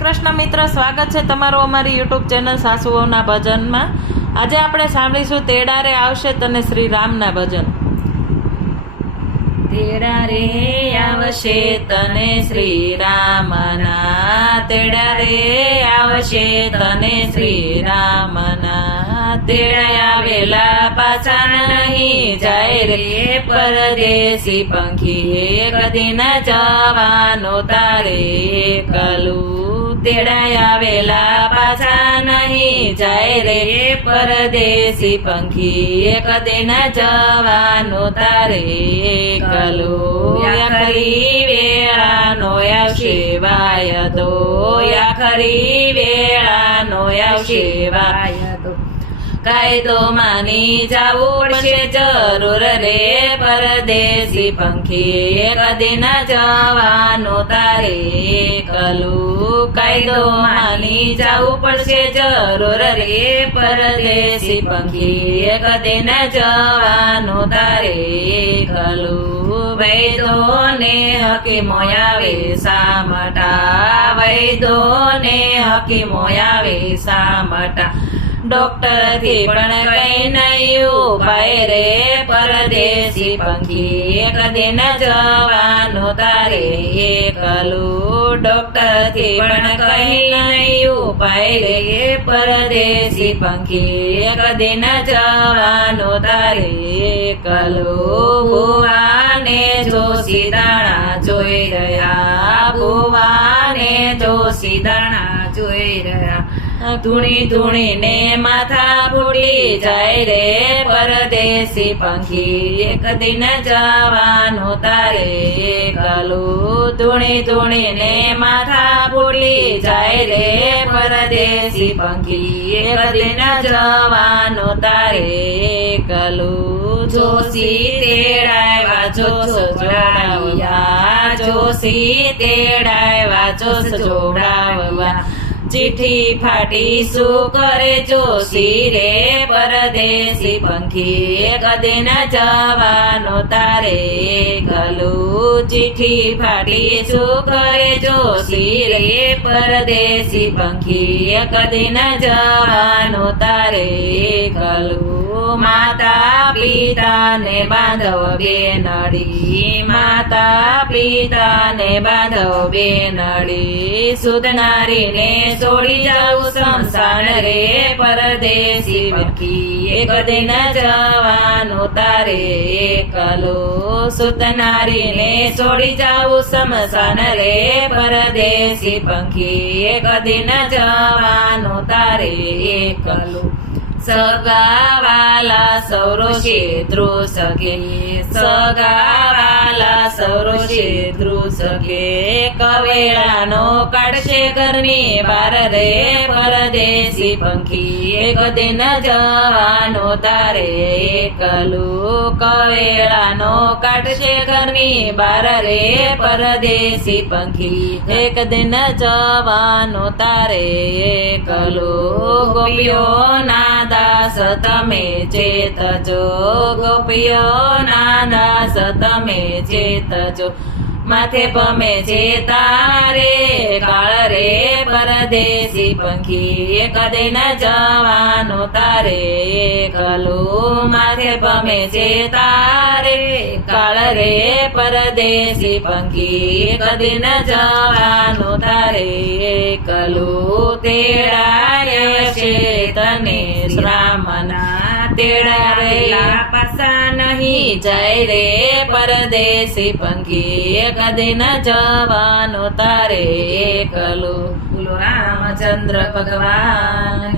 કૃષ્ણ મિત્ર, સ્વાગત છે તમારું અમારી યુટ્યુબ ચેનલ સાસુઓના ભજનમાં। આજે આપણે સાંભળીશું તેડા રે આવશે તને શ્રી રામના ભજન। તેડા રે આવશે તને શ્રી રામના, તેડા રે આવશે તને શ્રી રામના, તેડા આવેલા પાછા નહીં જાય રે પરદેશી પંખી, એક દિન જવાનો તારે એકલું। તેડા આવેલા પાછા નહીં જાય રે પરદેશી પંખી, એક દિન જવાનું તારે એકલું। આખરી વેળાનો આવશે વાયદો, આખરી વેળાનો આવશે વાયદો, કાયદો માની જાવું પડશે જરૂર રે પરદેશી પંખી, એક દિન જવાનું તારે એકલું। કાયદો માની જાવું પડશે જરૂર રે પરદેશી પંખી, એક દિન જવાનું તારે એકલું। વૈદો ને હકીમો આવે સામટા, વૈદો ને હકીમો આવે સામટા, ડોક્ટર થી પણ કઈ નહીં ઉપાય રે પરદેશી પંખી, એક દિન જવાનું તારે એકલું। ડોક્ટર થી પણ કઈ નહીં ઉપાય રે પરદેશી પંખી, એક દિન જવાનું તારે એકલું। ભુવાને જોશી દાણા જોઈ રહ્યા, ભુવાને જોશી દાણા જોઈ રહ્યા, ધૂણી ધૂણીને માથા ફૂટી જાય રે પરદેશી પંખી, એક દિન જવાનું તારે એકલું। ધૂણી ધૂણીને માથા ફૂટી જાય રે પરદેશી પંખી, એક દિન જવાનું તારે એકલું। જોશી તેડાવ્યા જોશ જોડાવ્યા, જોશી તેડાવ્યા જોશ જોડાવવા, ચીઠી ફાટી શું કરે જોશી રે પરદેશી પંખી, એક દિન જવાનું તારે એકલું। ચીઠી ફાટી શું કરે જોશી રે પરદેશી પંખી, એક દિન જવાનું તારે એકલું। માતા પિતાને બાંધવ બેનડી, માતા પિતાને બાંધવ બેનડી, સુધનારીને છોડી જાઉં શમશાન રે પરદેશી પંખી, એક દિન જવાનું તારે એકલું। સુતનારીને છોડી જાઉં શમશાન રે પરદેશી પંખી, એક દિન જવાનું તારે એકલું। સગાવાલા સૌરોષે ધ્રુસકે, સગાવાલા સૌરોષે ધ્રુસકે, કવેળાનો કાઢશે ઘરની બાર રે પરદેશી પંખી, એક દિન જવાનું તારે એકલું। કવેળાનો કાઢશે ઘરની બાર રે પરદેશી પંખી, એક દિન જવાનું તારે એકલું। ગોપીઓના દાસ તમે ચેતજો, ગોપીઓના દાસ તમે ચેતજો, માથે પમે છે તારે કાળ રે પરદેશી પંખી, એક દિન જવાનું તારે એકલું। માથે પમે છે તારે કાળ રે પરદેશી પંખી, એક દિન જવાનું તારે એકલું। તેડાય છે તને રામના, તેડા રેલા પાછા નહીં જાય રે પરદેશી પંખી, એક દિન જવાનું તારે એકલું। બોલો રામચંદ્ર ભગવાન।